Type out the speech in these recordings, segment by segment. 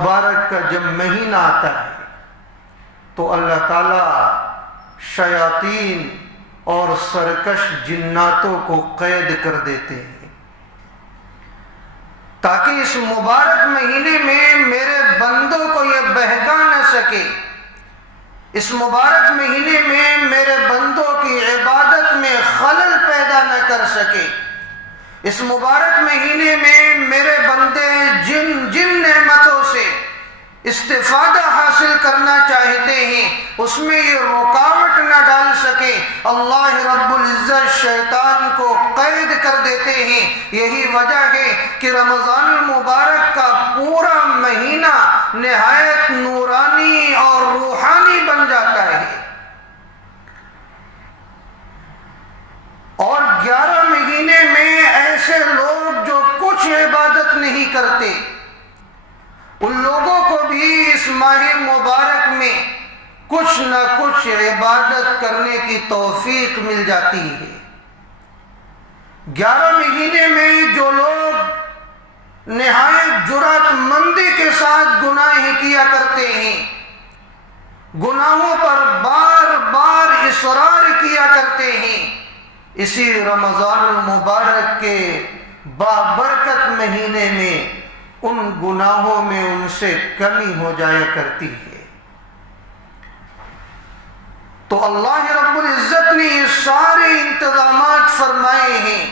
مبارک کا جب مہینہ آتا ہے تو اللہ تعالیٰ شیاطین اور سرکش جناتوں کو قید کر دیتے ہیں تاکہ اس مبارک مہینے میں میرے بندوں کو یہ بہکا نہ سکے، اس مبارک مہینے میں میرے بندوں کی عبادت میں خلل پیدا نہ کر سکے، اس مبارک مہینے میں میرے بندے جن نعمتوں سے استفادہ حاصل کرنا چاہتے ہیں اس میں یہ رکاوٹ نہ ڈال سکے، اللہ رب العزت شیطان کو قید کر دیتے ہیں۔ یہی وجہ ہے کہ رمضان المبارک کا پورا مہینہ نہایت نورانی اور روحانی بن جاتا ہے، اور 11 مہینے میں ایسے لوگ جو کچھ عبادت نہیں کرتے ان لوگوں کو بھی اس ماہ مبارک میں کچھ نہ کچھ عبادت کرنے کی توفیق مل جاتی ہے۔ 11 مہینے میں جو لوگ نہایت جرات مندی کے ساتھ گناہ کیا کرتے ہیں، گناہوں پر بار بار اصرار کیا کرتے ہیں، اسی رمضان المبارک کے بابرکت مہینے میں ان گناہوں میں ان سے کمی ہو جایا کرتی ہے۔ تو اللہ رب العزت نے یہ سارے انتظامات فرمائے ہیں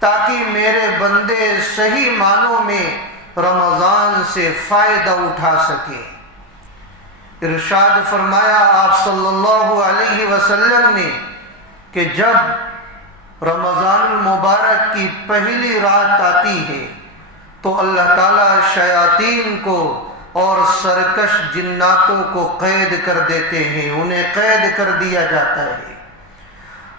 تاکہ میرے بندے صحیح معنوں میں رمضان سے فائدہ اٹھا سکیں۔ ارشاد فرمایا آپ صلی اللہ علیہ وسلم نے کہ جب رمضان المبارک کی پہلی رات آتی ہے تو اللہ تعالیٰ شیاطین کو اور سرکش جناتوں کو قید کر دیتے ہیں، انہیں قید کر دیا جاتا ہے،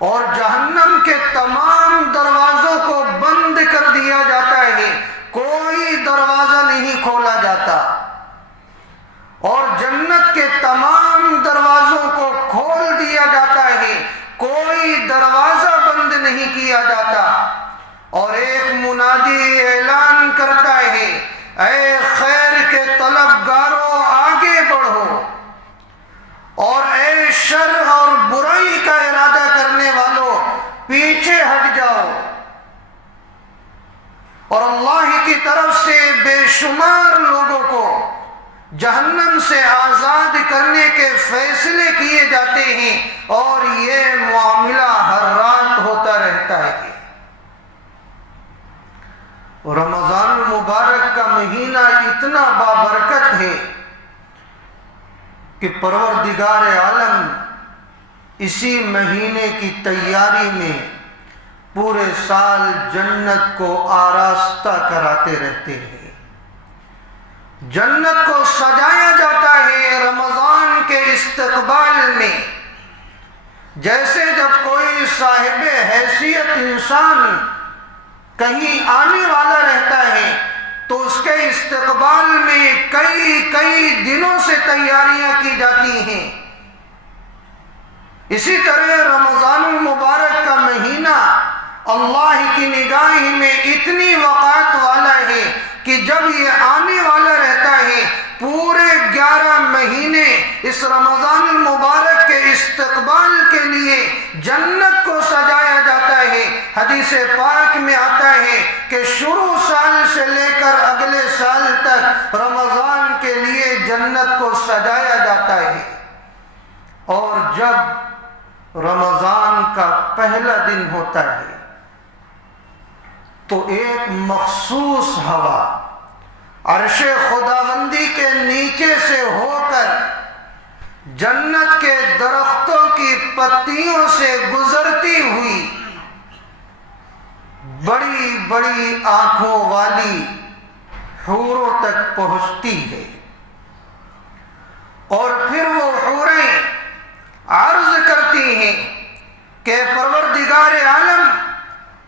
اور جہنم کے تمام دروازوں کو بند کر دیا جاتا ہے، کوئی دروازہ نہیں کھولا جاتا، اور جنت کے تمام دروازوں کو کھول دیا جاتا ہے، کوئی دروازہ بند نہیں کیا جاتا، اور ایک منادی اعلان کرتا ہے، اے خیر کے طلبگاروں آگے بڑھو، اور اے شر اور برائی کا ارادہ کرنے والوں پیچھے ہٹ جاؤ، اور اللہ کی طرف سے بے شمار لوگوں کو جہنم سے آزاد کرنے کے فیصلے کیے جاتے ہیں، اور یہ معاملہ ہر رات ہوتا رہتا ہے۔ رمضان المبارک کا مہینہ اتنا بابرکت ہے کہ پروردگار عالم اسی مہینے کی تیاری میں پورے سال جنت کو آراستہ کراتے رہتے ہیں، جنت کو سجایا جاتا ہے رمضان کے استقبال میں۔ جیسے جب کوئی صاحب حیثیت انسان کہیں آنے والا رہتا ہے تو اس کے استقبال میں کئی دنوں سے تیاریاں کی جاتی ہیں، اسی طرح رمضان المبارک کا مہینہ اللہ کی نگاہ میں اتنی وقات والا ہے کہ جب یہ آنے والا رہتا ہے پورے 11 مہینے اس رمضان المبارک کے استقبال کے لیے جنت کو سجایا جاتا ہے۔ حدیث پاک میں آتا ہے کہ شروع سال سے لے کر اگلے سال تک رمضان کے لیے جنت کو سجایا جاتا ہے، اور جب رمضان کا پہلا دن ہوتا ہے تو ایک مخصوص ہوا عرش خداوندی کے نیچے سے ہو کر جنت کے درختوں کی پتیوں سے گزرتی ہوئی بڑی بڑی آنکھوں والی حوروں تک پہنچتی ہے، اور پھر وہ حوریں عرض کرتی ہیں کہ پروردگار عالم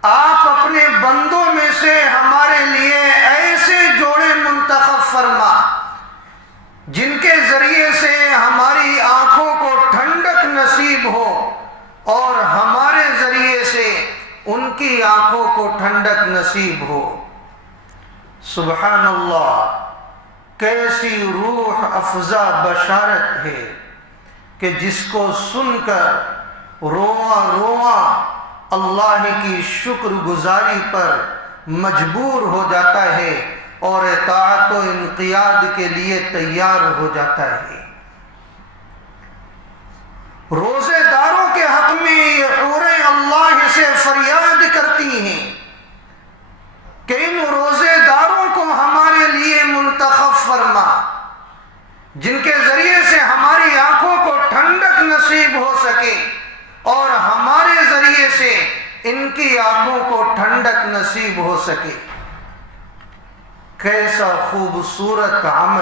آپ اپنے بندوں میں سے ہمارے لیے ایسے جوڑے منتخب فرما جن کے ذریعے سے ہماری آنکھوں کو ٹھنڈک نصیب ہو اور ہمارے ذریعے سے ان کی آنکھوں کو ٹھنڈک نصیب ہو۔ سبحان اللہ، کیسی روح افزا بشارت ہے کہ جس کو سن کر رواں رواں اللہ کی شکر گزاری پر مجبور ہو جاتا ہے اور اطاعت و انقیاد کے لیے تیار ہو جاتا ہے۔ روزے داروں کے حق میں یہ حوریں اللہ سے فریاد کرتی ہیں کہ ان روزے داروں کو ہمارے لیے منتخب فرما، جن کے ذریعے سے ہماری آنکھوں کو ٹھنڈک نصیب ہو سکے اور ہمارے ذریعے سے ان کی آنکھوں کو ٹھنڈک نصیب ہو سکے۔ کیسا خوبصورت عمل